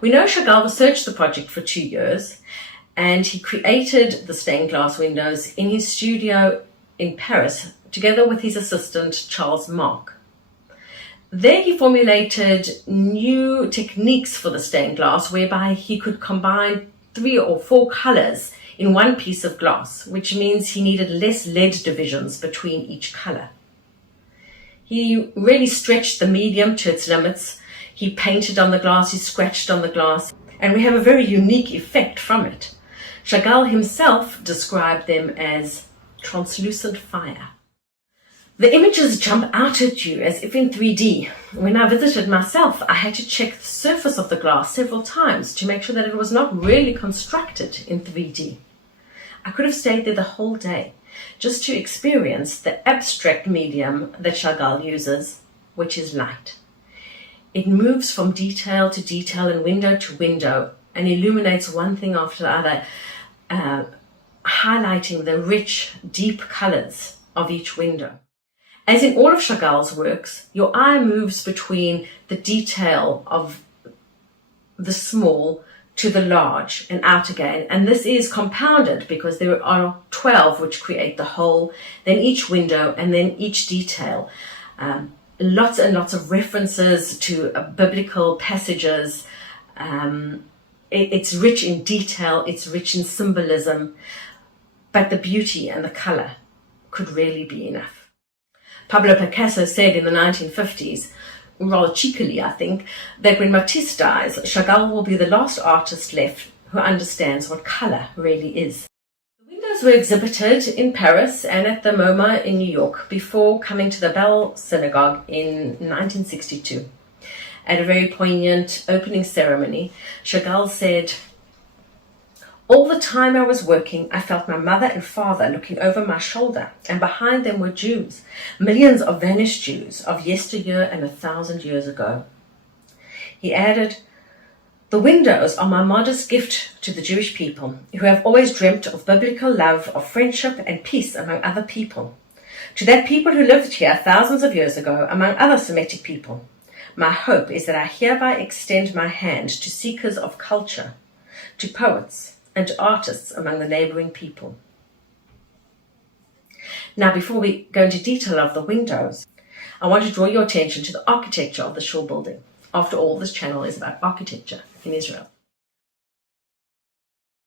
We know Chagall researched the project for 2 years, and he created the stained glass windows in his studio in Paris, together with his assistant Charles Marc. There he formulated new techniques for the stained glass, whereby he could combine 3 or 4 colors in one piece of glass, which means he needed less lead divisions between each color. He really stretched the medium to its limits. He painted on the glass, he scratched on the glass, and we have a very unique effect from it. Chagall himself described them as translucent fire. The images jump out at you as if in 3D. When I visited myself, I had to check the surface of the glass several times to make sure that it was not really constructed in 3D. I could have stayed there the whole day just to experience the abstract medium that Chagall uses, which is light. It moves from detail to detail and window to window and illuminates one thing after the other, highlighting the rich, deep colors of each window. As in all of Chagall's works, your eye moves between the detail of the small to the large and out again. And this is compounded because there are 12 which create the whole, then each window, and then each detail. Lots and lots of references to biblical passages. It's rich in detail, it's rich in symbolism, but the beauty and the color could really be enough. Pablo Picasso said in the 1950s, rather cheekily I think, that when Matisse dies, Chagall will be the last artist left who understands what color really is. The windows were exhibited in Paris and at the MoMA in New York before coming to the Bell Synagogue in 1962. At a very poignant opening ceremony, Chagall said, "All the time I was working, I felt my mother and father looking over my shoulder, and behind them were Jews, millions of vanished Jews of yesteryear and 1,000 years ago." He added, "The windows are my modest gift to the Jewish people, who have always dreamt of biblical love, of friendship and peace among other people. To that people who lived here thousands of years ago, among other Semitic people, my hope is that I hereby extend my hand to seekers of culture, to poets, and to artists among the neighboring people." Now, before we go into detail of the windows, I want to draw your attention to the architecture of the Shul building. After all, this channel is about architecture in Israel.